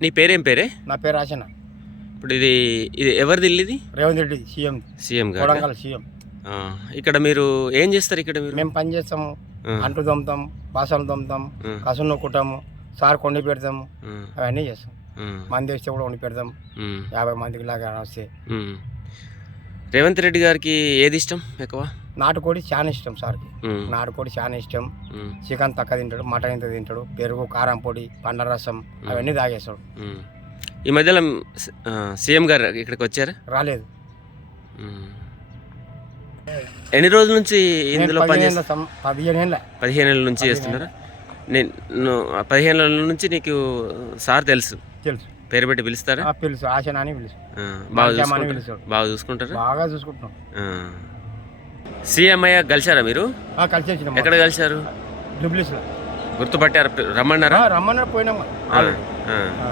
నీ పేరేం పేరే? నా పేరు రాసిన ఇప్పుడు ఇది ఇది ఎవరిది ఇల్లు ఇది రేవంత్ రెడ్డి సీఎం. సీఎం గారు కొడంగల్ సీఎం. ఇక్కడ మీరు ఏం చేస్తారు ఇక్కడ మీరు? మేము పని చేస్తాము. అంటు తోముతాం బాసనలు తోముతాం ఆ, కసులు నొక్కుంటాము సార్ కొండి పెడతాము అవన్నీ చేస్తాం. మంది వస్తే కూడా వండి పెడతాం. యాభై మందికి లాగా వస్తే. రేవంత్ రెడ్డి గారికి ఏది ఇష్టం ఎక్కువ? నాటుకోడి చాలా ఇష్టం సార్కి. నాటుకోడి చాలా ఇష్టం. చికెన్ తక్కువ తింటాడు మటన్ ఇంత తింటాడు పెరుగు కారం పొడి పండ్ల రసం అవన్నీ తాగేస్తాడు. ఈ మధ్యలో సీఎం గారు ఇక్కడికి వచ్చారా? రాలేదు. ఎన్ని రోజుల నుంచి ఇందులో పదిహేను పదిహేను ఏళ్ళ. నుంచి చేస్తున్నారా? నేను పదిహేను ఏళ్ళ నుంచి నీకు సార్ తెలుసు. తెలుసు. పేరు పెట్టి పిలుస్తారా? పిలుసు. ఆశన అని పిలుసు. బాగా చూసుకుంటారా. బాగా చూసుకుంటారా? బాగా చూసుకుంటున్నాం. సీఎం అయ్యా కలిశారా మీరు? ఆ, కలిసి వచ్చినాం ఎక్కడ కలిశారు? గుర్తుపట్టారు? రమ్మన్నారా? రమ్మన్నారు పోయినాం. ఆ, ఆ. ఆ.